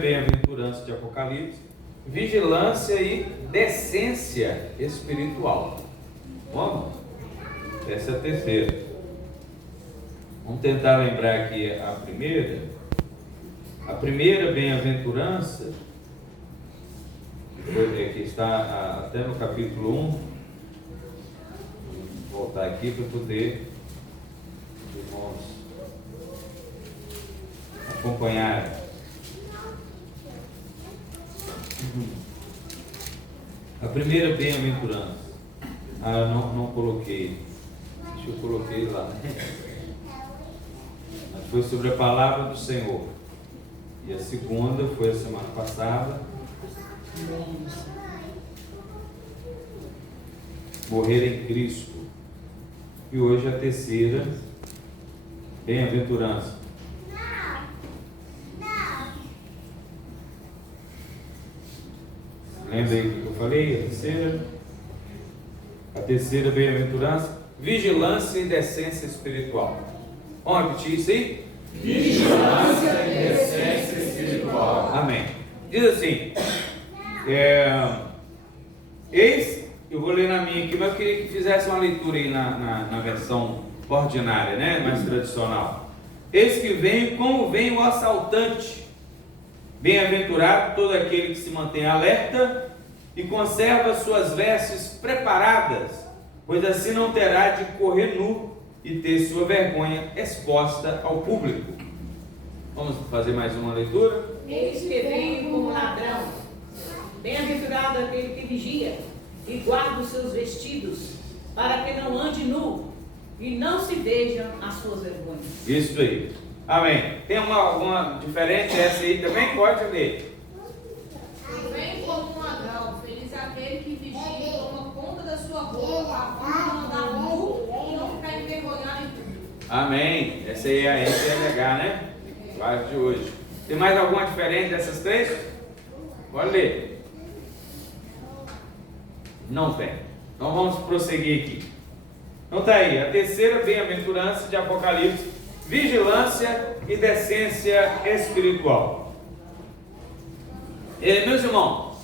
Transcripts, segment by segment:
Bem-aventurança de Apocalipse, vigilância e decência espiritual. Vamos? Essa é a terceira. Vamos tentar lembrar aqui a primeira. A primeira bem-aventurança, que está até no capítulo 1. Vou voltar aqui para poder os irmãos acompanhar. A primeira bem-aventurança. Não coloquei. Acho que eu coloquei lá. Mas foi sobre a palavra do Senhor. E a segunda foi a semana passada. Morrer em Cristo. E hoje a terceira bem-aventurança. Lembra aí o que eu falei? A terceira bem-aventurança, vigilância e decência espiritual. Vamos repetir isso aí? Vigilância e decência espiritual. Amém. Diz assim, eu vou ler na minha aqui, mas eu queria que fizesse uma leitura aí na versão ordinária, né? Mais tradicional. Eis que vem como vem o assaltante. Bem-aventurado todo aquele que se mantém alerta e conserva suas vestes preparadas, pois assim não terá de correr nu e ter sua vergonha exposta ao público. Vamos fazer mais uma leitura? Eis que vem como ladrão. Bem-aventurado aquele que vigia e guarda os seus vestidos, para que não ande nu e não se vejam as suas vergonhas. Isso aí. Amém. Tem alguma diferença essa aí também? Pode ler. Vem como um ladrão, feliz aquele que vigia e toma conta da sua roupa, a fim de não andar nu e não ficar envergonhado em tudo. Amém. Essa aí é a NTLH, né? Parte de hoje. Tem mais alguma diferença dessas três? Pode ler. Não tem. Então vamos prosseguir aqui. Então tá aí, a terceira bem-aventurança de Apocalipse, vigilância e decência espiritual. Meus irmãos,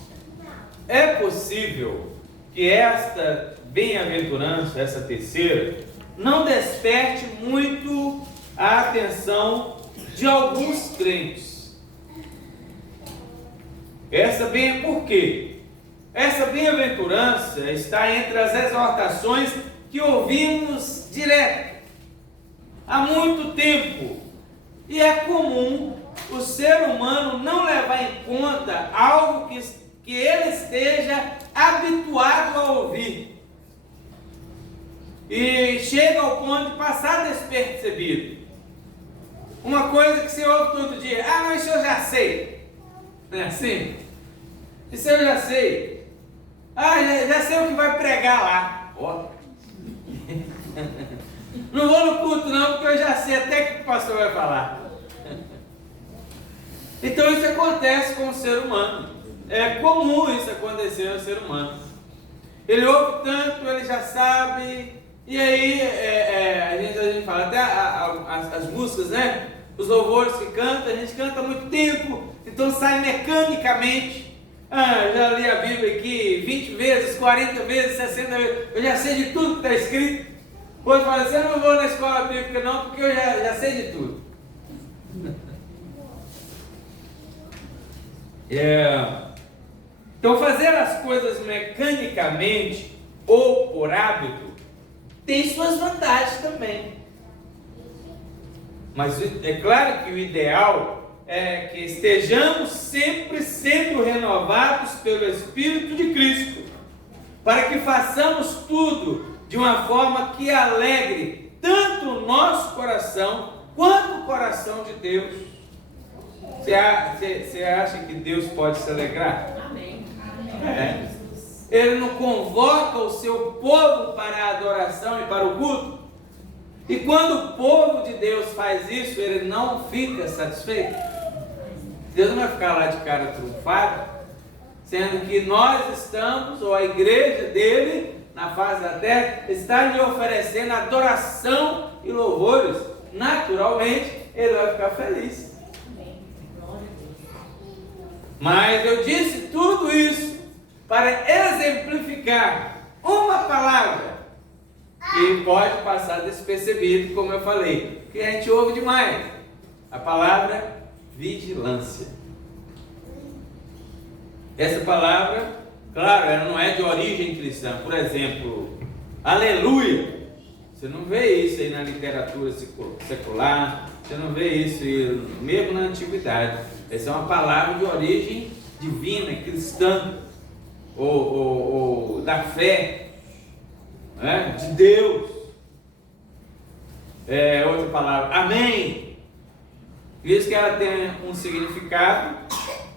é possível que esta bem-aventurança, essa terceira, não desperte muito a atenção de alguns crentes. Por quê? Essa bem-aventurança está entre as exortações que ouvimos direto há muito tempo, e é comum o ser humano não levar em conta algo que ele esteja habituado a ouvir, e chega ao ponto de passar despercebido. Uma coisa que você ouve todo dia: ah, não, isso eu já sei. Não é assim? Isso eu já sei. Ah, já sei o que vai pregar lá. Ó. Não vou no culto não, porque eu já sei até o que o pastor vai falar. Então isso acontece com o ser humano. É comum isso acontecer ao ser humano. Ele ouve tanto, ele já sabe. E aí a gente fala, até as músicas, né? Os louvores que canta, a gente canta há muito tempo, então sai mecanicamente. Já li a Bíblia aqui 20 vezes, 40 vezes, 60 vezes, eu já sei de tudo que está escrito. Pois fala assim: eu não vou na escola bíblica não, porque eu já sei de tudo. Então fazer as coisas mecanicamente ou por hábito tem suas vantagens também. Mas é claro que o ideal é que estejamos sempre sendo renovados pelo Espírito de Cristo, para que façamos tudo de uma forma que alegre tanto o nosso coração quanto o coração de Deus. Você acha que Deus pode se alegrar? Amém. Ele não convoca o seu povo para a adoração e para o culto? E quando o povo de Deus faz isso, ele não fica satisfeito? Deus não vai ficar lá de cara trunfada, sendo que nós estamos, ou a igreja dele, na face da terra, está lhe oferecendo adoração e louvores. Naturalmente, ele vai ficar feliz. Mas eu disse tudo isso para exemplificar uma palavra que pode passar despercebido, como eu falei, que a gente ouve demais. A palavra vigilância. Essa palavra, claro, ela não é de origem cristã. Por exemplo, aleluia. Você não vê isso aí na literatura secular, você não vê isso mesmo na antiguidade. Essa é uma palavra de origem divina, cristã, ou da fé, né? De Deus. Outra palavra, amém. Visto que ela tem um significado,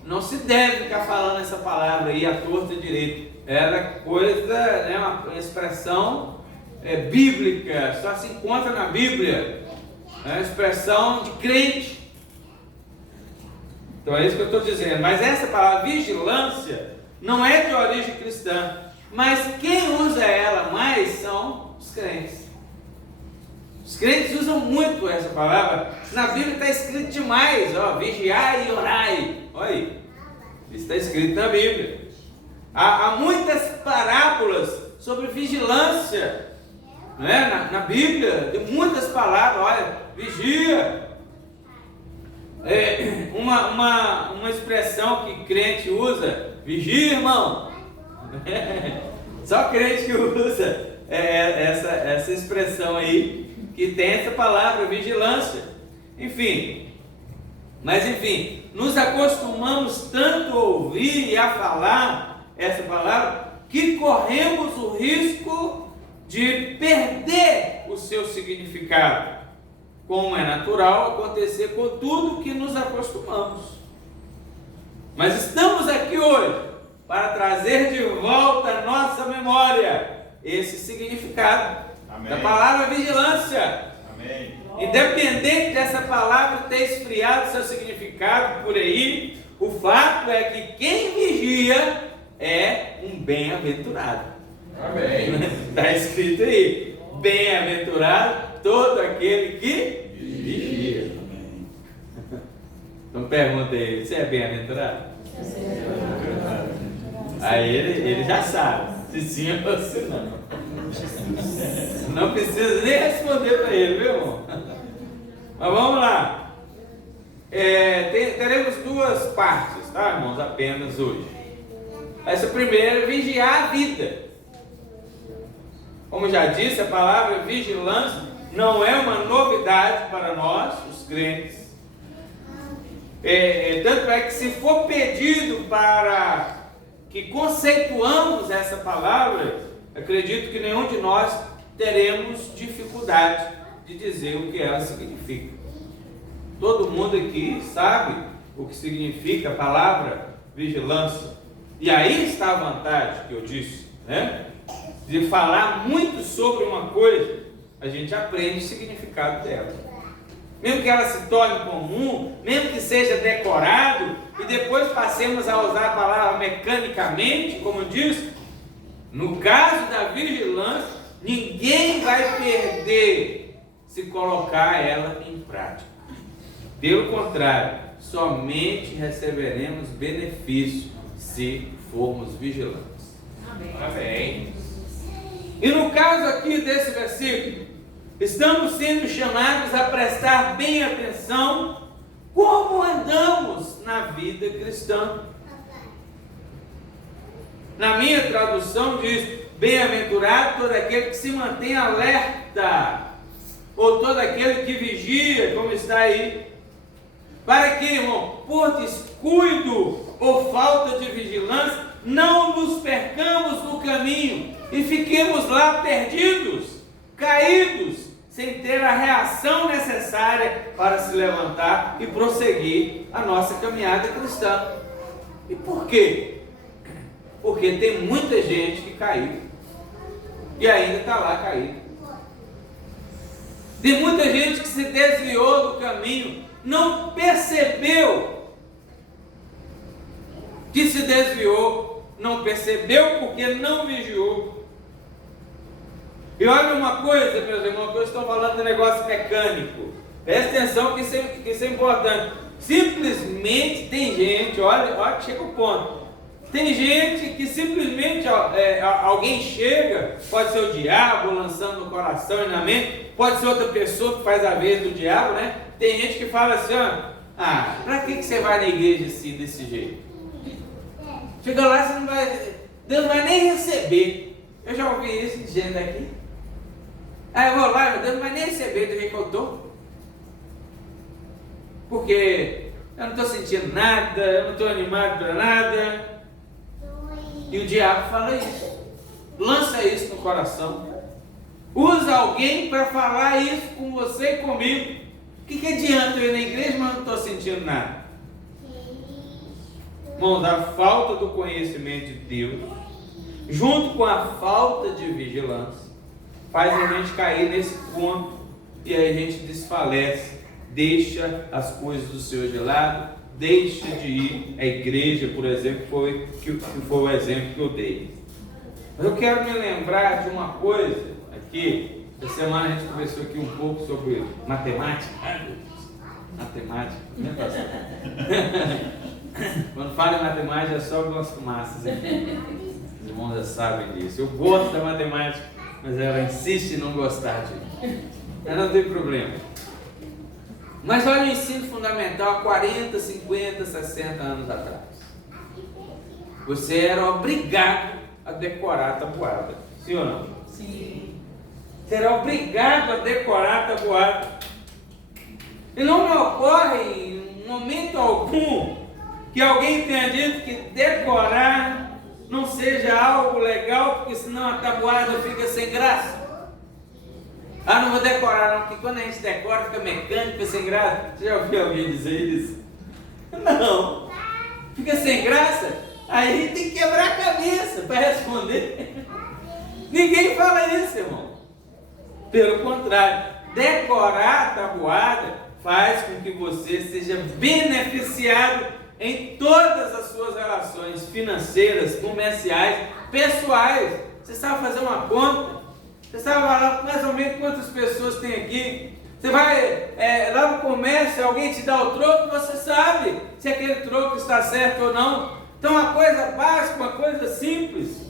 não se deve ficar falando essa palavra aí à torta e direito. Ela é coisa, né, uma expressão bíblica, só se encontra na Bíblia. É uma expressão de crente. Então é isso que eu estou dizendo. Mas essa palavra vigilância não é de origem cristã. Mas quem usa ela mais são os crentes. Os crentes usam muito essa palavra. Na Bíblia está escrito demais, ó, vigiai e orai. Olha aí, isso está escrito na Bíblia. Há muitas parábolas sobre vigilância, né? Na Bíblia, tem muitas palavras. Olha, vigia. Uma expressão que crente usa, vigia, irmão. Só crente que usa essa expressão aí, que tem essa palavra, vigilância. Enfim, nos acostumamos tanto a ouvir e a falar essa palavra, que corremos o risco de perder o seu significado, como é natural acontecer com tudo que nos acostumamos. Mas estamos aqui hoje para trazer de volta à nossa memória esse significado. Amém. Da palavra vigilância. Amém. Independente dessa palavra ter esfriado seu significado por aí, o fato é que quem vigia é um bem-aventurado. Amém. Está escrito aí, bem-aventurado todo aquele que vigia. Amém. Então pergunta aí, você é bem-aventurado? Aí ele já sabe se sim ou se não. Não precisa nem responder para ele, viu, irmão? Mas vamos lá. Teremos duas partes, tá, irmãos? Apenas hoje. Essa primeira é vigiar a vida. Como já disse, a palavra vigilância não é uma novidade para nós, os crentes. Tanto é que se for pedido para que conceituamos essa palavra, acredito que nenhum de nós teremos dificuldade de dizer o que ela significa. Todo mundo aqui sabe o que significa a palavra vigilância. E aí está a vantagem que eu disse, né? De falar muito sobre uma coisa, a gente aprende o significado dela. Mesmo que ela se torne comum, mesmo que seja decorado, e depois passemos a usar a palavra mecanicamente, como eu disse, no caso da vigilância, ninguém vai perder se colocar ela em prática. Pelo contrário, somente receberemos benefício se formos vigilantes. Amém. Amém. E no caso aqui desse versículo, estamos sendo chamados a prestar bem atenção como andamos na vida cristã. Na minha tradução diz, bem-aventurado todo aquele que se mantém alerta, ou todo aquele que vigia, como está aí. Para que, irmão, por descuido ou falta de vigilância, não nos percamos no caminho e fiquemos lá perdidos, caídos, sem ter a reação necessária para se levantar e prosseguir a nossa caminhada cristã. E por quê? Porque tem muita gente que caiu e ainda está lá caído. Tem muita gente que se desviou do caminho, não percebeu que se desviou, não percebeu porque não vigiou. E olha uma coisa, meus irmãos, que eu estou falando de negócio mecânico. Presta atenção que isso é importante. simplesmente tem gente, olha, chega o ponto. Tem gente que simplesmente alguém chega, pode ser o diabo lançando no coração e na mente, pode ser outra pessoa que faz a vez do diabo, né? Tem gente que fala assim, pra que você vai na igreja assim, desse jeito? Chega lá, você não vai, Deus não vai nem receber. Eu já ouvi isso de gente aqui. Eu vou lá, Deus não vai nem receber do jeito que eu estou. Porque eu não estou sentindo nada, eu não estou animado para nada. E o diabo fala isso. Lança isso no coração. Usa alguém para falar isso com você e comigo. O que adianta eu ir na igreja, mas não estou sentindo nada? Irmãos, a falta do conhecimento de Deus, junto com a falta de vigilância, faz a gente cair nesse ponto e aí a gente desfalece, deixa as coisas do Senhor de lado, deixa de ir à igreja, por exemplo, que foi o exemplo que eu dei. Mas eu quero me lembrar de uma coisa aqui. Essa semana a gente conversou aqui um pouco sobre matemática. Matemática, né, pastor? Quando fala em matemática é só algumas fumaças, hein? Os irmãos já sabem disso. Eu gosto da matemática, mas ela insiste em não gostar disso. Mas não tem problema. Mas olha o ensino fundamental há 40, 50, 60 anos atrás. Você era obrigado a decorar a tabuada. Sim ou não? Sim. Você era obrigado a decorar a tabuada. E não me ocorre em momento algum que alguém tenha dito que decorar não seja algo legal, porque senão a tabuada fica sem graça. Não vou decorar não, porque quando a gente decora fica mecânico, fica sem graça. Você já ouviu alguém dizer isso? Não. Fica sem graça? Aí tem que quebrar a cabeça para responder. Ninguém fala isso, irmão. Pelo contrário, decorar a tabuada faz com que você seja beneficiado em todas as suas relações financeiras, comerciais, pessoais. Você sabe fazer uma conta? Você sabe falar mais ou menos quantas pessoas tem aqui? Você vai lá no comércio, alguém te dá o troco, você sabe se aquele troco está certo ou não. Então uma coisa básica, uma coisa simples.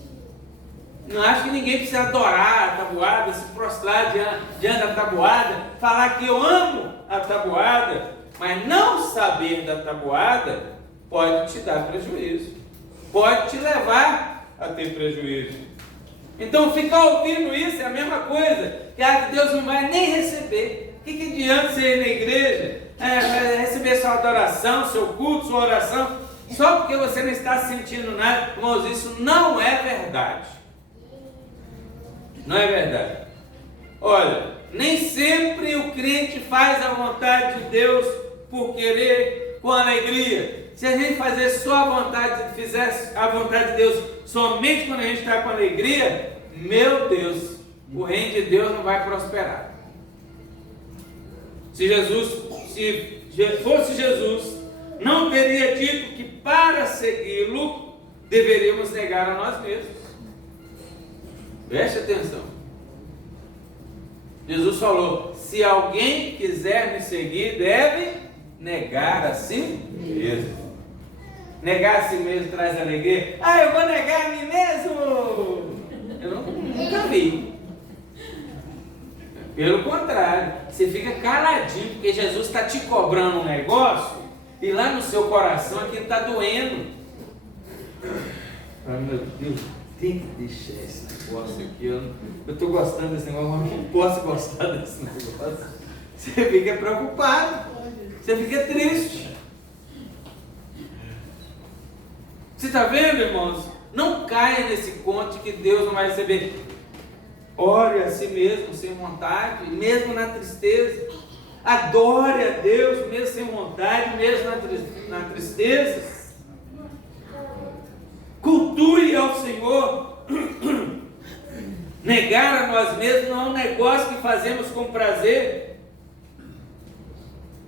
Não acho que ninguém precisa adorar a tabuada, se prostrar diante da tabuada, falar que eu amo a tabuada, mas não saber da tabuada pode te dar prejuízo, pode te levar a ter prejuízo. Então ficar ouvindo isso é a mesma coisa, que Deus não vai nem receber. O que adianta você ir na igreja, receber sua adoração, seu culto, sua oração, só porque você não está sentindo nada? Irmãos, isso não é verdade. Não é verdade. Olha, nem sempre o crente faz a vontade de Deus por querer, com alegria. Se a gente fazer só a vontade, fizesse a vontade de Deus somente quando a gente está com alegria, meu Deus, o reino de Deus não vai prosperar. Se fosse Jesus, não teria dito que para segui-lo deveríamos negar a nós mesmos. Preste atenção. Jesus falou: se alguém quiser me seguir, deve negar a si mesmo. Negar a si mesmo traz alegria. Eu vou negar a mim mesmo. Eu nunca vi. Pelo contrário, você fica caladinho, porque Jesus está te cobrando um negócio e lá no seu coração aquilo está doendo. Meu Deus, tem que deixar esse negócio aqui. Eu estou gostando desse negócio, mas não posso gostar desse negócio. Você fica preocupado, você fica triste. Você está vendo, irmãos? Não caia nesse conto de que Deus não vai receber. Ore a si mesmo sem vontade, mesmo na tristeza. Adore a Deus mesmo sem vontade, mesmo na tristeza. Cultue ao Senhor. Negar a nós mesmos não é um negócio que fazemos com prazer.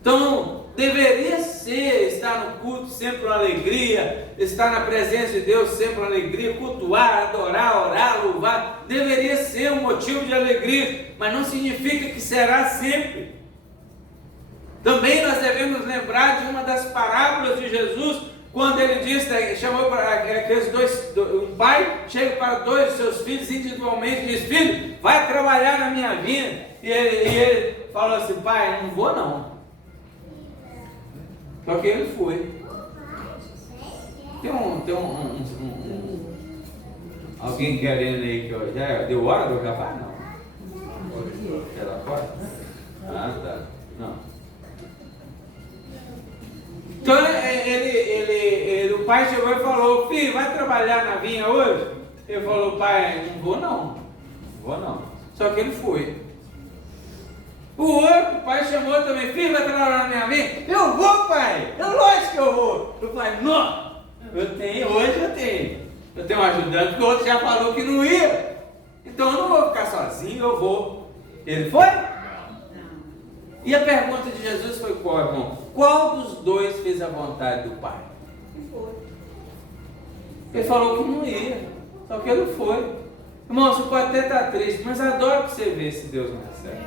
Então, deveria ser estar no culto sempre com alegria, estar na presença de Deus sempre com alegria, cultuar, adorar, orar, louvar, deveria ser um motivo de alegria, mas não significa que será sempre. Também nós devemos lembrar de uma das parábolas de Jesus, quando ele disse, chamou para aqueles um pai chega para dois de seus filhos individualmente e diz: filho, vai trabalhar na minha vinha. E ele falou assim: pai, não vou não. Só que ele foi. Tem alguém querendo aí que eu já deu hora do acabar? Não. Ela pode? Ah, tá. Não. Então o pai chegou e falou: filho, vai trabalhar na vinha hoje? Ele falou: pai, não vou não. Vou não. Só que ele foi. O outro pai chamou também: filho, vai trabalhar na minha vinha? Eu vou, pai. Lógico que eu vou. O pai: não. Hoje eu tenho um ajudante, porque o outro já falou que não ia. Então eu não vou ficar sozinho, eu vou. Ele foi? E a pergunta de Jesus foi qual, irmão? Qual dos dois fez a vontade do Pai? Ele falou que não ia, só que ele foi. Irmão, você pode até estar triste, mas adoro que você vê se Deus não recebe.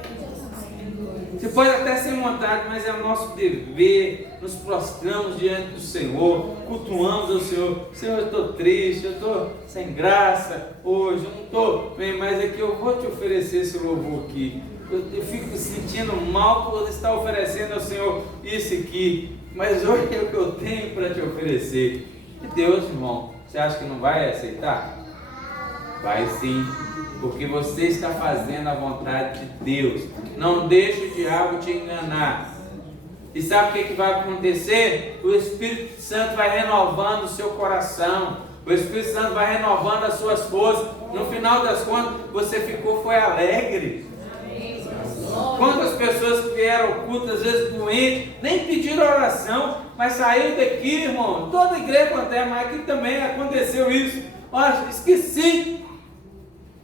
Você pode até ser vontade, mas é o nosso dever. Nos prostramos diante do Senhor, cultuamos ao Senhor. Senhor, eu estou triste, eu estou sem graça hoje, eu não estou bem, mas é que eu vou te oferecer esse louvor aqui. Eu fico sentindo mal por estar oferecendo ao Senhor isso aqui, mas hoje é o que eu tenho para te oferecer. E Deus, irmão, você acha que não vai aceitar? Vai sim, porque você está fazendo a vontade de Deus. Não deixe o diabo te enganar. E sabe o que vai acontecer? O Espírito Santo vai renovando o seu coração. O Espírito Santo vai renovando as suas forças. No final das contas, você foi alegre. Quantas pessoas que vieram ao culto, às vezes doentes, nem pediram oração, mas saíram daqui, irmão. Toda igreja acontece, mas aqui também aconteceu isso. Olha, esqueci.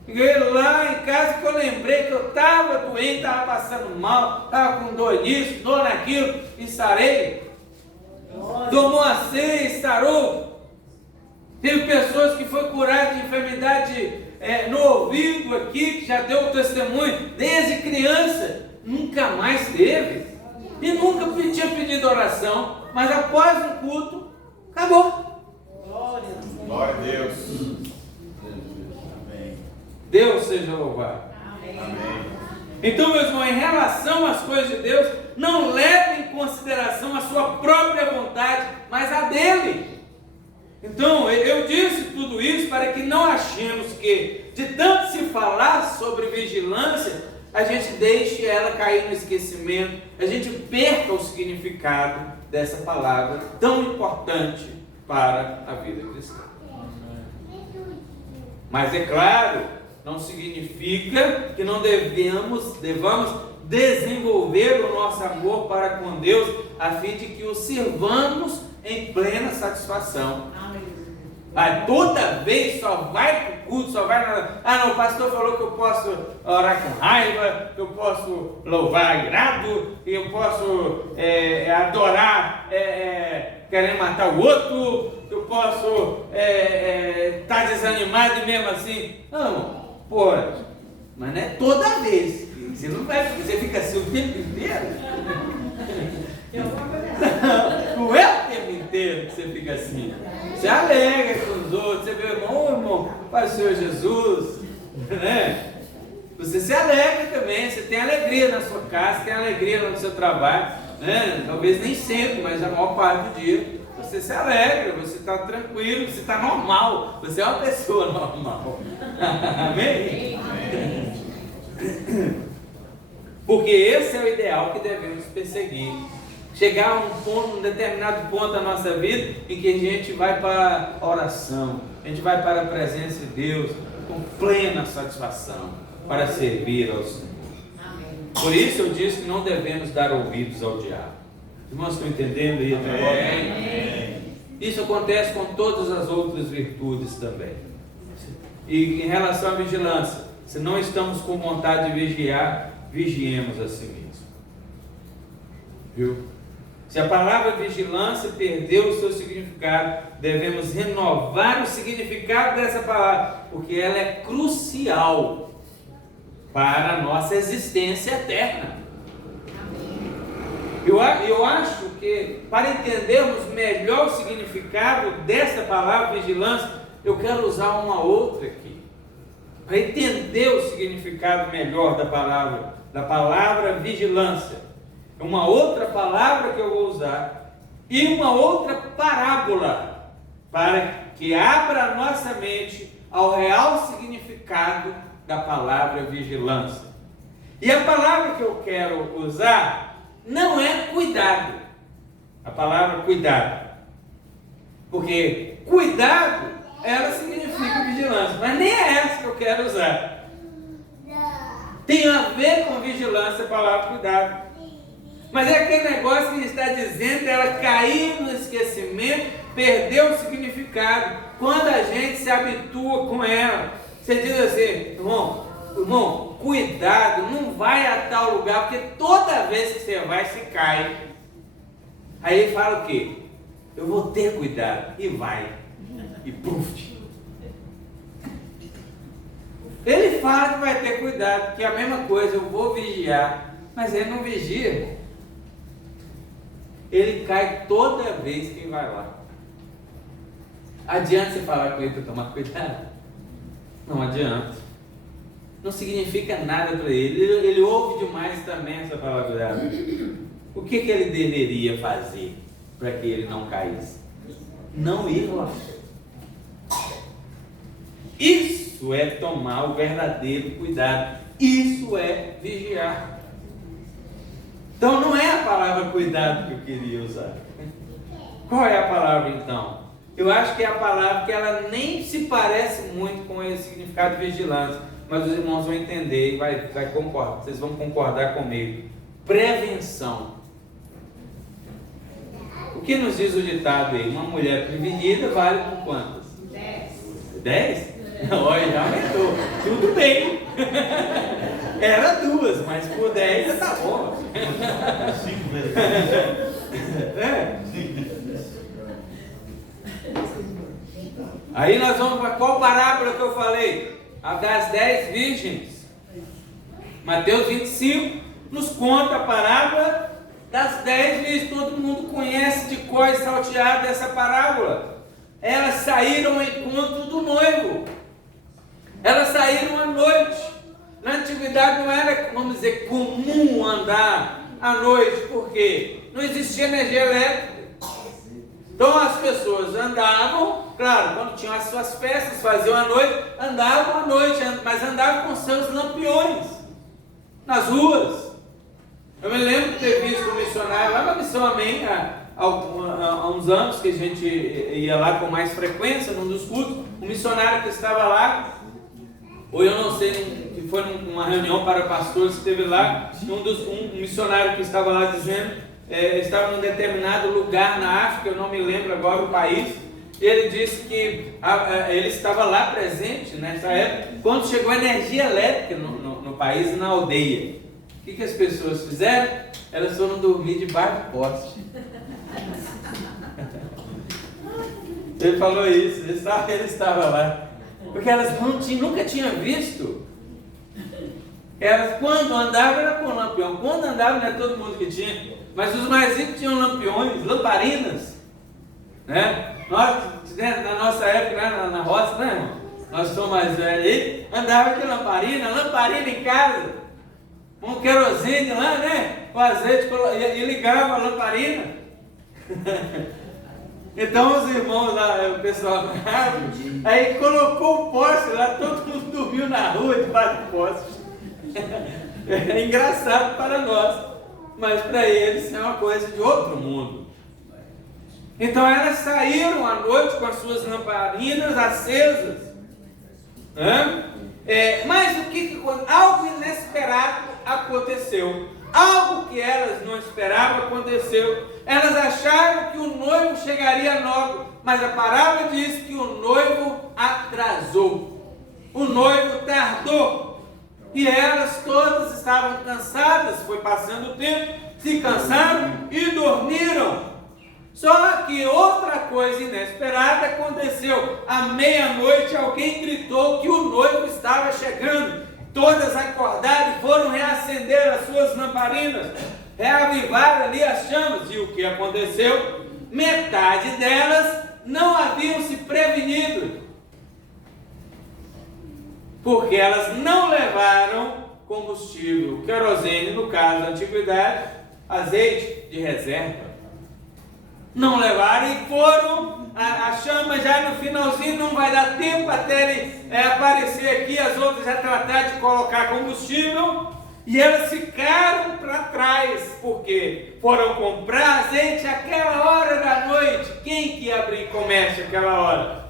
Cheguei lá em casa que eu lembrei que eu estava doente, estava passando mal, estava com dor nisso, dor naquilo, e sarei. Tomou a ceia e sarou. Teve pessoas que foi curada de enfermidade no ouvido aqui, que já deu o testemunho, desde criança, nunca mais teve. E nunca tinha pedido oração, mas após o culto, acabou. Glória a Deus. Deus seja louvado. Amém. Então, meus irmãos, em relação às coisas de Deus, não leve em consideração a sua própria vontade, mas a dele. Então, eu disse tudo isso para que não achemos que, de tanto se falar sobre vigilância, a gente deixe ela cair no esquecimento, a gente perca o significado dessa palavra tão importante para a vida cristã. Mas é claro, não significa que não devamos desenvolver o nosso amor para com Deus, a fim de que o sirvamos em plena satisfação. Toda vez só vai para o culto, só vai na... não, o pastor falou que eu posso orar com raiva, que eu posso louvar irado, que eu posso adorar querendo matar o outro, que eu posso estar desanimado e mesmo assim. Não, pode, mas não é toda vez. Você não vai, você fica assim o tempo inteiro. Não é o tempo inteiro que você fica assim. Você alegra com os outros, você vê o irmão, Pai do Senhor Jesus, né? Você se alegra também, você tem alegria na sua casa, tem alegria no seu trabalho, né? Talvez nem sempre, mas a maior parte do dia você se alegra, você está tranquilo, você está normal, você é uma pessoa normal. Amém? Porque esse é o ideal que devemos perseguir. Chegar a um determinado ponto da nossa vida em que a gente vai para a oração, a gente vai para a presença de Deus com plena satisfação para servir ao Senhor. Por isso eu disse que não devemos dar ouvidos ao diabo. Os irmãos estão entendendo aí até agora? Isso acontece com todas as outras virtudes também. E em relação à vigilância, se não estamos com vontade de vigiar, vigiemos a si mesmo. Viu? Se a palavra vigilância perdeu o seu significado, devemos renovar o significado dessa palavra, porque ela é crucial para a nossa existência eterna. Eu acho que para entendermos melhor o significado dessa palavra vigilância, eu quero usar uma outra aqui. Para entender o significado melhor da palavra vigilância. Uma outra palavra que eu vou usar e uma outra parábola para que abra a nossa mente ao real significado da palavra vigilância. E a palavra que eu quero usar não é cuidado. A palavra cuidado. Porque cuidado, ela significa vigilância. Mas nem é essa que eu quero usar. Tem a ver com vigilância a palavra cuidado. Mas é aquele negócio que a gente está dizendo, ela caiu no esquecimento, perdeu o significado. Quando a gente se habitua com ela, você diz assim, irmão, cuidado, não vai a tal lugar, porque toda vez que você vai, se cai. Aí ele fala o quê? Eu vou ter cuidado, e vai, e puf. Ele fala que vai ter cuidado, que é a mesma coisa, eu vou vigiar, mas ele não vigia. Ele cai toda vez que vai lá. Adianta você falar com ele para tomar cuidado? Não adianta. Não significa nada para ele. Ele ouve demais também essa palavra cuidado. O que ele deveria fazer para que ele não caísse? Não ir lá. Isso é tomar o verdadeiro cuidado. Isso é vigiar. Então não é a palavra cuidado que eu queria usar. Qual é a palavra então? Eu acho que é a palavra que ela nem se parece muito com o significado de vigilância, mas os irmãos vão entender e vai concordar, vocês vão concordar comigo. Prevenção. O que nos diz o ditado aí? Uma mulher prevenida vale por quantas? 10. 10? Olha, já aumentou. Tudo bem. Era 2, mas por 10 já tá bom. 5 vezes. É. Aí nós vamos para qual parábola que eu falei? A das 10 virgens. Mateus 25 nos conta a parábola das 10 virgens. Todo mundo conhece de cor e salteado essa parábola. Elas saíram ao encontro do noivo. Elas saíram à noite. Na antiguidade não era, vamos dizer, comum andar à noite, porque não existia energia elétrica. Então as pessoas andavam, claro, quando tinham as suas festas, faziam à noite, andavam à noite, mas andavam com seus lampiões nas ruas. Eu me lembro de ter visto um missionário lá na Missão Amém, há uns anos que a gente ia lá com mais frequência, num dos cultos, um missionário que estava lá, ou eu não sei, que foi numa reunião para pastores que esteve lá, um missionário que estava lá dizendo, estava num determinado lugar na África, eu não me lembro agora o país, e ele disse que ele estava lá presente nessa época, quando chegou a energia elétrica no país e na aldeia. O que as pessoas fizeram? Elas foram dormir debaixo do poste. Ele falou isso, ele estava lá. Porque elas nunca tinham visto. Elas, quando andavam, era com lampião. Quando andavam, não é todo mundo que tinha. Mas os mais ricos tinham lampiões, lamparinas. Né? Nós, na nossa época, né, na roça, né, irmão? Nós somos mais velhos aí. Andava de lamparina em casa. Um querosene lá, né? Com azeite, e ligava a lamparina. Então os irmãos lá, o pessoal aí colocou o poste lá, todo mundo dormiu na rua debaixo do poste. É engraçado para nós, mas para eles é uma coisa de outro mundo. Então elas saíram à noite com as suas lamparinas acesas. Mas o que algo inesperado aconteceu. Algo que elas não esperavam aconteceu. Elas acharam que o noivo chegaria logo, mas a parábola diz que o noivo atrasou. O noivo tardou. E elas todas estavam cansadas, foi passando o tempo, se cansaram e dormiram. Só que outra coisa inesperada aconteceu. À meia-noite alguém gritou que o noivo estava chegando. Todas acordaram e foram reacender as suas lamparinas. reavivaram ali as chamas. E o que aconteceu? Metade delas não haviam se prevenido, porque elas não levaram combustível, querosene, no caso da antiguidade, azeite de reserva. Não levaram e foram, a chama já no finalzinho, não vai dar tempo até ele aparecer aqui, as outras já trataram de colocar combustível, e elas ficaram para trás, porque foram comprar azeite àquela hora da noite. Quem que ia abrir comércio àquela hora?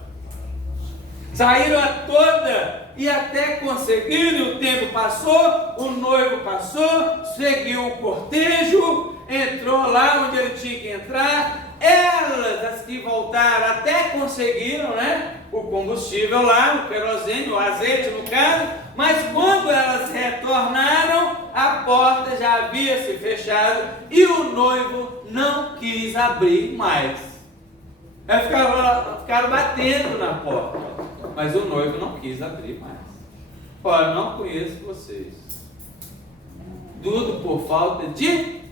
Saíram a toda e até conseguiram. O tempo passou, o noivo passou, seguiu o cortejo, entrou lá onde ele tinha que entrar. Elas, as que voltaram, até conseguiram, né, o combustível lá, o querosene, o azeite no caso, mas quando elas retornaram, a porta já havia se fechado e o noivo não quis abrir mais. Elas ficaram batendo na porta, mas o noivo não quis abrir mais. Olha, não conheço vocês. Tudo por falta de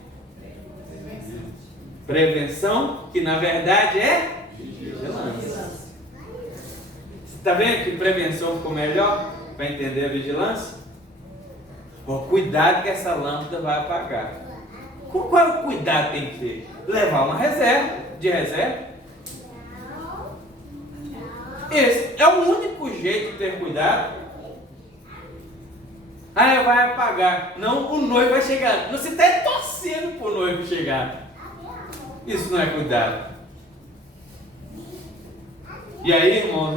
prevenção, que na verdade é vigilância. Está vendo que prevenção ficou melhor para entender a vigilância? Cuidado que essa lâmpada vai apagar. Qual é o cuidado que tem que ter? Levar uma reserva, de reserva. Esse é o único jeito de ter cuidado. Vai apagar. Não, o noivo vai chegar. Você está torcendo para o noivo chegar. Isso não é cuidado. E aí, irmãos,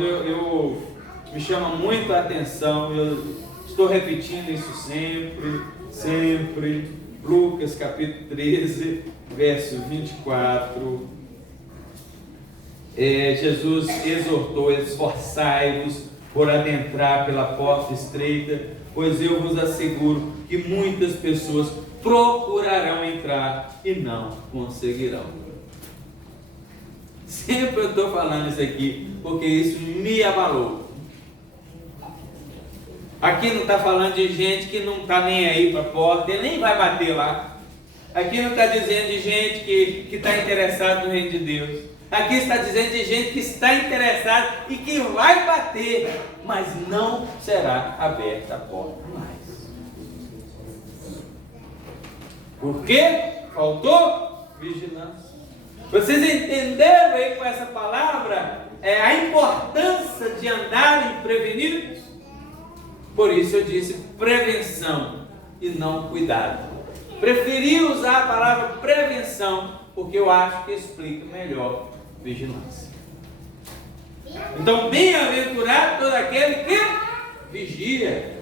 me chama muito a atenção, eu estou repetindo isso sempre. Lucas capítulo 13, verso 24. Jesus exortou: esforçai-vos por adentrar pela porta estreita, pois eu vos asseguro que muitas pessoas procurarão entrar e não conseguirão. Sempre eu estou falando isso aqui, porque isso me abalou. Aqui não está falando de gente que não está nem aí para a porta, ele nem vai bater lá. Aqui não está dizendo de gente que está interessada no reino de Deus. Aqui está dizendo de gente que está interessada e que vai bater, mas não será aberta a porta mais. Por quê? Faltou vigilância. Vocês entenderam aí com essa palavra a importância de andarem prevenidos? Por isso eu disse prevenção e não cuidado. Preferi usar a palavra prevenção porque eu acho que explica melhor vigilância. Então, bem-aventurado todo aquele que vigia.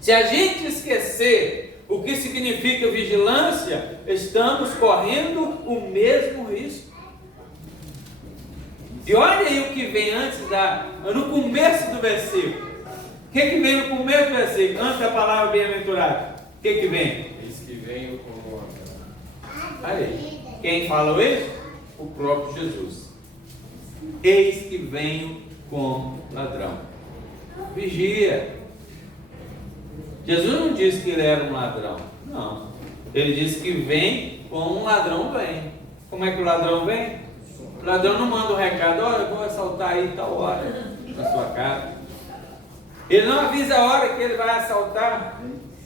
Se a gente esquecer o que significa vigilância, estamos correndo o mesmo risco. E olha aí o que vem no começo do versículo. O que vem no começo do versículo? Antes da palavra bem-aventurado. O que vem? Eis que venho como ladrão. Olha aí. Quem falou isso? O próprio Jesus. Eis que venho como ladrão. Vigia. Jesus não disse que ele era um ladrão. Não. Ele disse que vem como um ladrão vem. Como é que o ladrão vem? O ladrão não manda um recado: olha, eu vou assaltar aí tal hora na sua casa. Ele não avisa a hora que ele vai assaltar.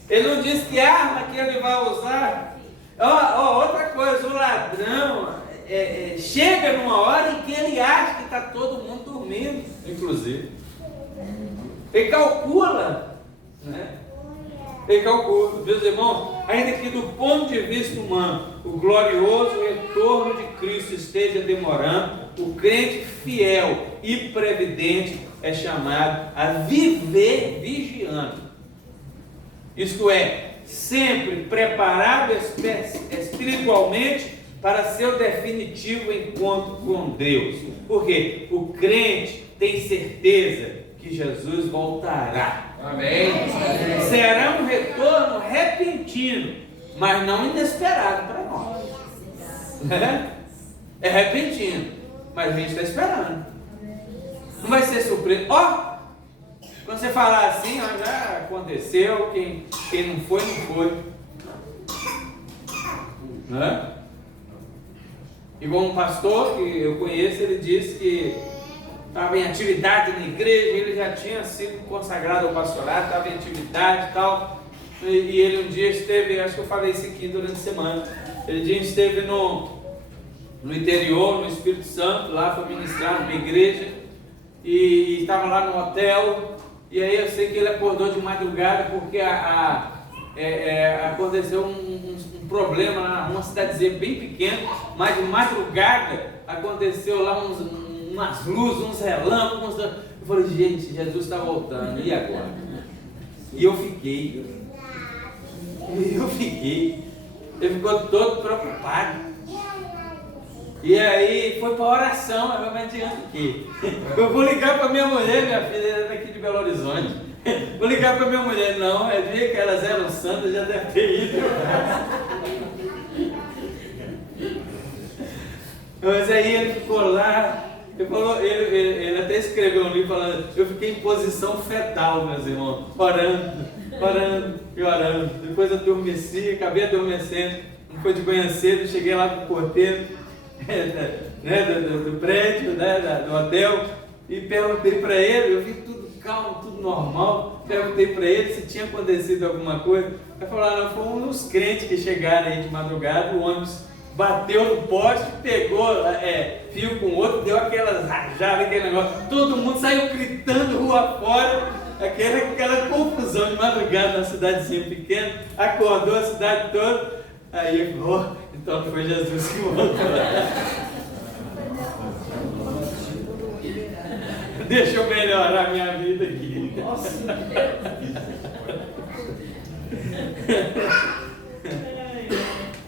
Ele não diz que arma que ele vai usar. Outra coisa, o ladrão chega numa hora em que ele acha que está todo mundo dormindo, inclusive. Ele calcula, né? Ele calcula. Meus irmãos, ainda que do ponto de vista humano o glorioso retorno de Cristo esteja demorando, o crente fiel e previdente é chamado a viver vigiando. Isto é, sempre preparado espiritualmente para seu definitivo encontro com Deus. Porque o crente tem certeza que Jesus voltará. Amém. Será um retorno repentino, mas não inesperado para nós. É repentino, mas a gente está esperando. Não vai ser surpresa. Quando você falar assim, já aconteceu, quem não foi, não foi. né? Igual um pastor que eu conheço, ele disse que estava em atividade na igreja, ele já tinha sido consagrado ao pastorado, estava em atividade e tal, e ele um dia esteve, acho que eu falei isso aqui durante a semana, ele um dia esteve no interior, no Espírito Santo, lá foi ministrar numa igreja, e estava lá no hotel, e aí eu sei que ele acordou de madrugada porque aconteceu um problema lá numa cidadezinha bem pequena, mas de madrugada aconteceu lá umas luzes, uns relâmpagos. Eu falei, gente, Jesus está voltando, e agora? E eu fiquei, ele ficou todo preocupado. E aí foi para oração, mas não adianta o quê? Eu vou ligar para minha mulher, minha filha é daqui de Belo Horizonte. Vou ligar para minha mulher, não, é dia que elas eram santas, já deve ter ido. Mas aí ele ficou lá, ele até escreveu um livro falando, eu fiquei em posição fetal, meus irmãos, orando e orando. Depois eu adormeci, acabei adormecendo, depois de manhã cedo, cheguei lá pro porteiro, né, do prédio, né, do hotel, e perguntei para ele, eu vi tudo calmo, tudo normal, perguntei para ele se tinha acontecido alguma coisa. Ele falou, não, foi um dos crentes que chegaram aí de madrugada, o ônibus bateu no poste, pegou fio com o outro, deu aquelas rajadas, aquele negócio, todo mundo saiu gritando rua fora, aquela confusão de madrugada na cidadezinha pequena, acordou a cidade toda, aí ele falou, então não foi Jesus que voltou. Deixa eu melhorar a minha vida aqui. Nossa,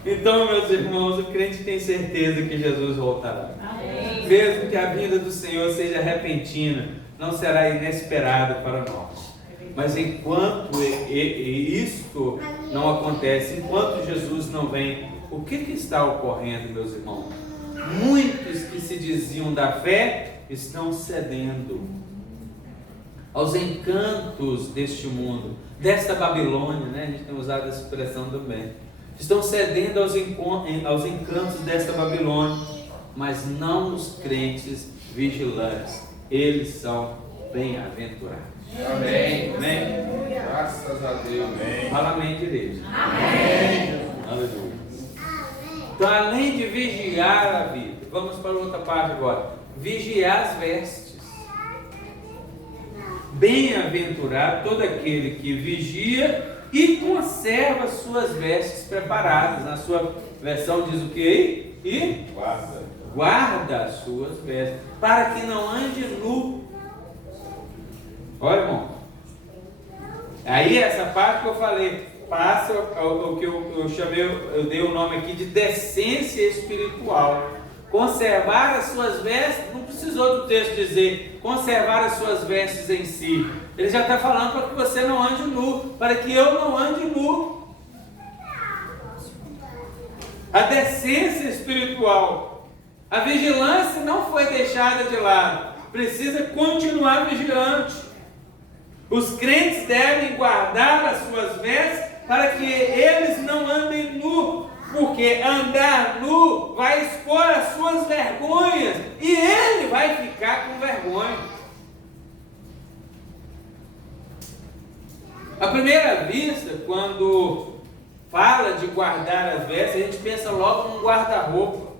então, meus irmãos, o crente tem certeza que Jesus voltará. amém. Mesmo que a vinda do Senhor seja repentina, não será inesperada para nós. Mas enquanto isto não acontece, enquanto Jesus não vem, o que está ocorrendo, meus irmãos? Muitos que se diziam da fé estão cedendo aos encantos deste mundo, desta Babilônia, né? A gente tem usado essa expressão também. Estão cedendo aos encantos desta Babilônia, mas não os crentes vigilantes. Eles são bem-aventurados. Amém. Amém? Graças a Deus. Amém. Fala amém, igreja. Amém. Aleluia. Então, além de vigiar a vida, vamos para outra parte agora. Vigiar as vestes. Bem-aventurado todo aquele que vigia e conserva suas vestes preparadas. Na sua versão diz o que? E guarda as suas vestes, para que não ande nu. Olha, irmão. Aí essa parte que eu falei, passa o que eu chamei, eu dei o nome aqui de decência espiritual. Conservar as suas vestes, não precisou do texto dizer conservar as suas vestes em si. Ele já está falando para que você não ande nu, para que eu não ande nu. A decência espiritual, a vigilância não foi deixada de lado, precisa continuar vigilante. Os crentes devem guardar as suas vestes para que eles não andem nu, porque andar nu vai expor as suas vergonhas e ele vai ficar com vergonha. À primeira vista, quando fala de guardar as vestes, a gente pensa logo num guarda-roupa,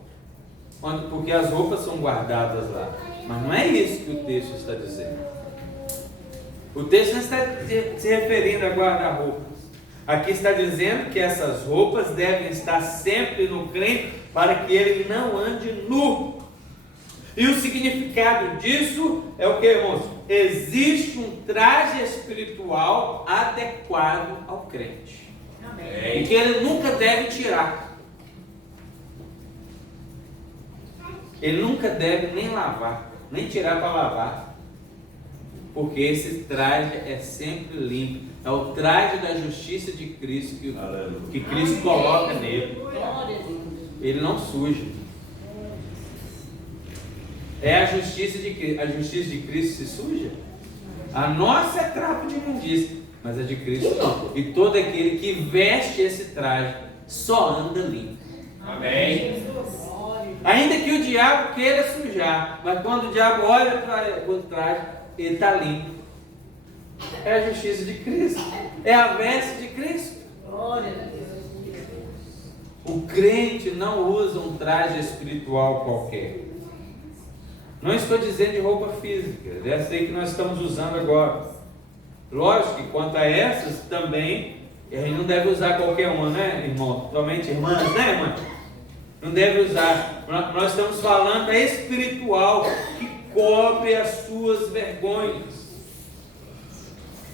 porque as roupas são guardadas lá. Mas não é isso que o texto está dizendo. O texto não está se referindo a guarda-roupas. Aqui está dizendo que essas roupas devem estar sempre no crente para que ele não ande nu. E o significado disso é o que, irmãos? Existe um traje espiritual adequado ao crente. Amém. E que ele nunca deve tirar. Ele nunca deve nem lavar, nem tirar para lavar. Porque esse traje é sempre limpo. É o traje da justiça de Cristo que Cristo coloca nele. Glória a Deus. Ele não suja. É a justiça de Cristo. A justiça de Cristo se suja? A nossa é trapo de imundícia, mas a de Cristo não. E todo aquele que veste esse traje só anda limpo. Amém. Ainda que o diabo queira sujar, mas quando o diabo olha por trás, ele está limpo. É a justiça de Cristo, é a veste de Cristo. Glória a Deus. O crente não usa um traje espiritual qualquer. Não estou dizendo de roupa física, essa aí que nós estamos usando agora. Lógico que quanto a essas também, a gente não deve usar qualquer uma, né, irmão? Somente irmãs, né, irmã? Não deve usar. Nós estamos falando da espiritual que cobre as suas vergonhas.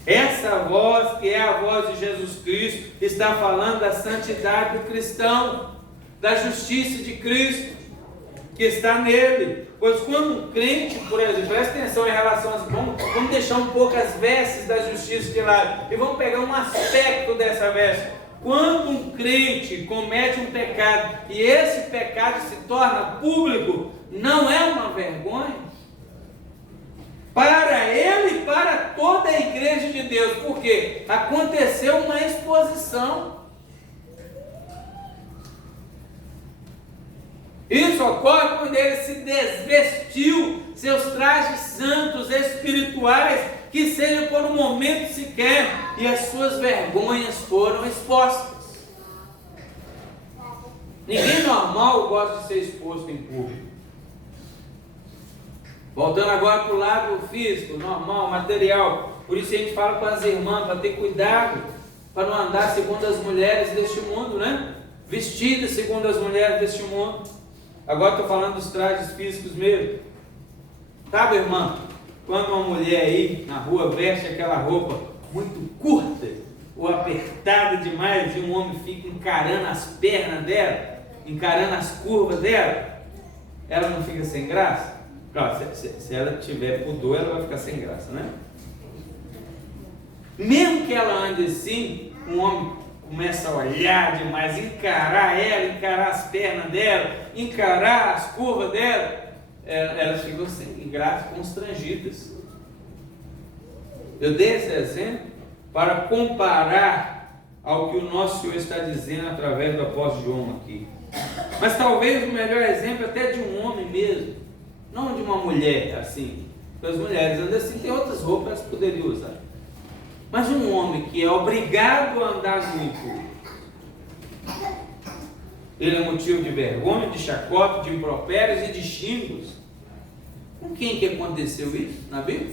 Essa voz, que é a voz de Jesus Cristo, está falando da santidade do cristão, da justiça de Cristo, que está nele. Pois quando um crente, por exemplo, presta atenção em relação às... Vamos deixar um pouco as vestes da justiça de lado e vamos pegar um aspecto dessa veste. Quando um crente comete um pecado e esse pecado se torna público, não é uma vergonha? Para ele e para toda a igreja de Deus, porque aconteceu uma exposição. Isso ocorre quando ele se desvestiu seus trajes santos, espirituais, que seja por um momento sequer, e as suas vergonhas foram expostas. Ninguém normal gosta de ser exposto em público. Voltando agora para o lado físico, normal, material. Por isso a gente fala com as irmãs, para ter cuidado, para não andar segundo as mulheres deste mundo, né? Vestidas segundo as mulheres deste mundo. Agora estou falando dos trajes físicos mesmo. Sabe, irmã, quando uma mulher aí na rua veste aquela roupa muito curta ou apertada demais e um homem fica encarando as pernas dela, encarando as curvas dela, ela não fica sem graça? Claro, se ela tiver pudor, ela vai ficar sem graça, né? Mesmo que ela ande assim, um homem começa a olhar demais, encarar ela, encarar as pernas dela, encarar as curvas dela, elas ficam sem graça, constrangidas. Eu dei esse exemplo para comparar ao que o nosso Senhor está dizendo através do apóstolo João aqui. Mas talvez o melhor exemplo até de um homem mesmo, não de uma mulher assim. Porque as mulheres andam assim, tem outras roupas que poderiam usar. Mas um homem que é obrigado a andar nu em público, ele é motivo de vergonha, de chacota, de impropérios e de xingos. Com quem que aconteceu isso na Bíblia?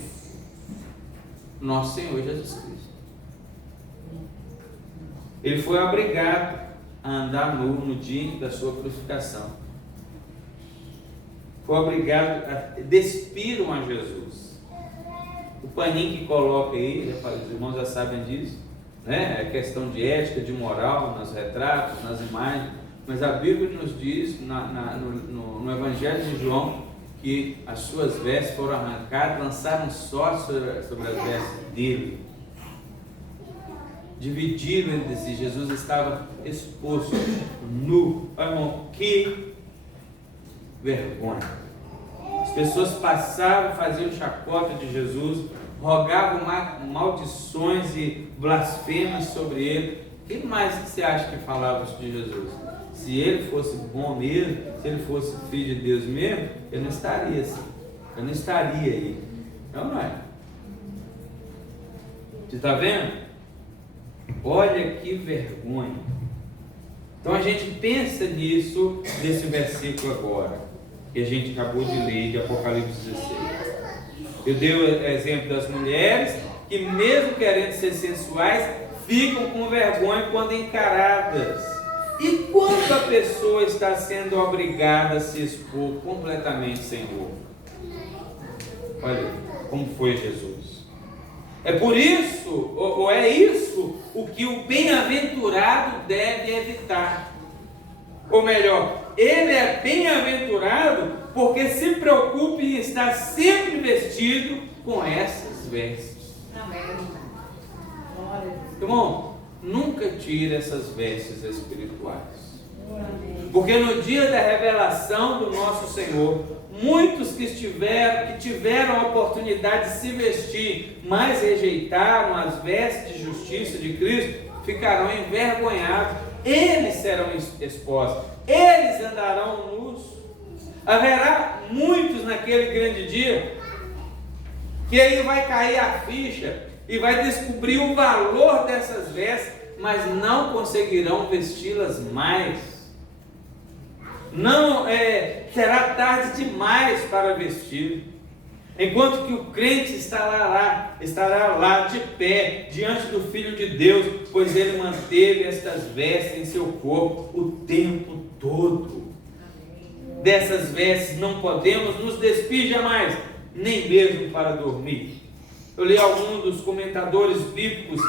Nosso Senhor Jesus Cristo. Ele foi obrigado a andar nu no dia da sua crucificação. Foi obrigado a despiram a Jesus. O paninho que coloca aí, os irmãos já sabem disso, né? É questão de ética, de moral, nos retratos, nas imagens. Mas a Bíblia nos diz, no Evangelho de João, que as suas vestes foram arrancadas, lançaram sorte sobre as vestes dele. Dividiram entre si. Jesus estava exposto, nu. Olha, irmão, que vergonha. As pessoas passavam, faziam chacota de Jesus, rogavam maldições e blasfemas sobre ele. O que mais que você acha que falava de Jesus? Se ele fosse bom mesmo, se ele fosse filho de Deus mesmo, ele não estaria assim. Ele não estaria aí. Não é? Você está vendo? Olha que vergonha. Então a gente pensa nisso, nesse versículo agora, que a gente acabou de ler, de Apocalipse 16. Eu dei o exemplo das mulheres, que mesmo querendo ser sensuais, ficam com vergonha quando encaradas. E quando a pessoa está sendo obrigada a se expor completamente sem roupa? Olha como foi Jesus. É por isso, ou é isso, o que o bem-aventurado deve evitar. Ou melhor, ele é bem-aventurado porque se preocupa em estar sempre vestido com essas vestes. Amém. Glória a Deus. Irmão, nunca tire essas vestes espirituais. Porque no dia da revelação do nosso Senhor, muitos que tiveram a oportunidade de se vestir, mas rejeitaram as vestes de justiça de Cristo, ficarão envergonhados eles serão expostos, eles andarão nus. Haverá muitos naquele grande dia que aí vai cair a ficha e vai descobrir o valor dessas vestes, mas não conseguirão vesti-las mais. Não será tarde demais para vestir. Enquanto que o crente estará lá de pé diante do Filho de Deus, pois ele manteve estas vestes em seu corpo o tempo todo. Dessas vestes não podemos nos despir jamais, nem mesmo para dormir. Eu li alguns dos comentadores bíblicos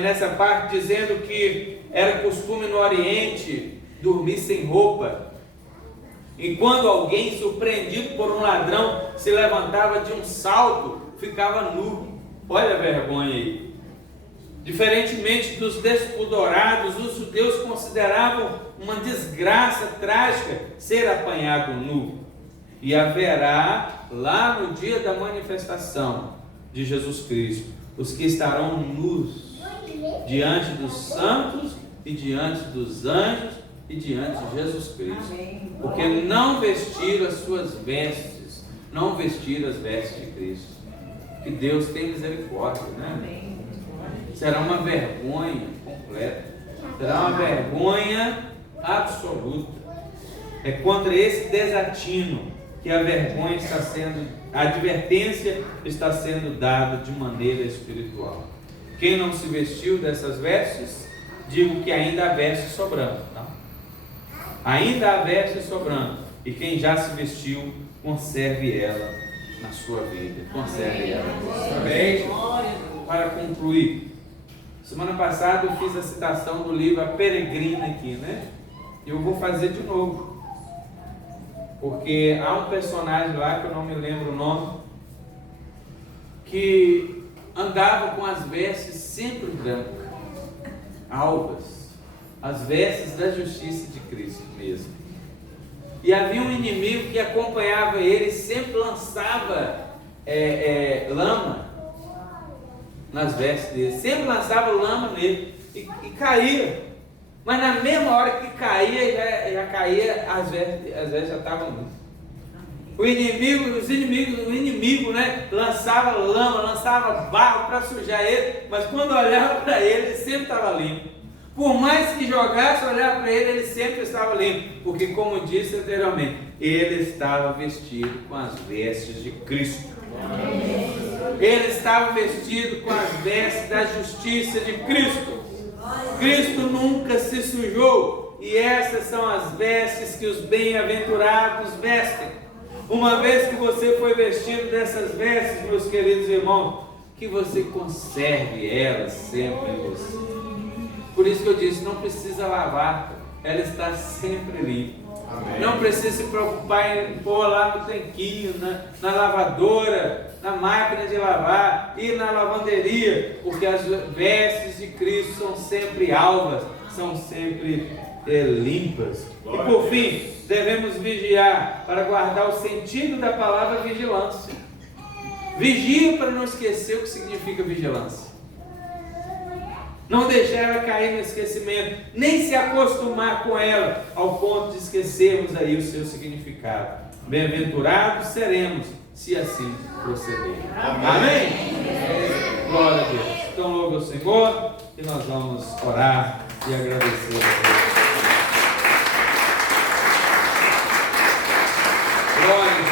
nessa parte dizendo que era costume no Oriente dormir sem roupa. E quando alguém surpreendido por um ladrão se levantava de um salto, ficava nu. Olha a vergonha aí. Diferentemente dos despudorados, os judeus consideravam uma desgraça trágica ser apanhado nu. E haverá lá no dia da manifestação de Jesus Cristo os que estarão nus diante dos santos e diante dos anjos e diante de Jesus Cristo. Amém. Porque não vestiram as suas vestes, não vestiram as vestes de Cristo. Que Deus tenha misericórdia, né? Amém. Será uma vergonha completa, será uma vergonha absoluta. É contra esse desatino que a advertência está sendo dada de maneira espiritual. Quem não se vestiu dessas vestes, digo que ainda há vestes sobrando, tá? Ainda há vestes sobrando, e quem já se vestiu, conserve ela na sua vida, conserve ela. Amém? Para concluir, semana passada eu fiz a citação do livro A Peregrina aqui, né? E eu vou fazer de novo, porque há um personagem lá que eu não me lembro o nome, que andava com as vestes sempre brancas, alvas, as vestes da justiça de Cristo mesmo. E havia um inimigo que acompanhava ele, sempre lançava lama nas vestes dele, sempre lançava lama nele e caía. Mas na mesma hora que caía, já caía, as vestes já estavam limpas. O inimigo, né, lançava lama, lançava barro para sujar ele, mas quando olhava para ele sempre estava limpo. Por mais que jogasse, olhava para ele sempre estava limpo, porque, como disse anteriormente, ele estava vestido com as vestes de Cristo. Ele estava vestido com as vestes da justiça de Cristo. Cristo nunca se sujou, e essas são as vestes que os bem-aventurados vestem. Uma vez que você foi vestido dessas vestes, meus queridos irmãos, que você conserve elas sempre em você. Por isso que eu disse, não precisa lavar, ela está sempre limpa. Amém. Não precisa se preocupar em pôr lá no tanquinho, na lavadora, na máquina de lavar e na lavanderia, porque as vestes de Cristo são sempre alvas, são sempre limpas. E por fim, devemos vigiar para guardar o sentido da palavra vigilância. Vigia para não esquecer o que significa vigilância. Não deixar ela cair no esquecimento, nem se acostumar com ela, ao ponto de esquecermos aí o seu significado. Bem-aventurados seremos, se assim procedermos. Amém? Glória a Deus. Então, louve ao Senhor, e nós vamos orar e agradecer a Deus. Glória a Deus.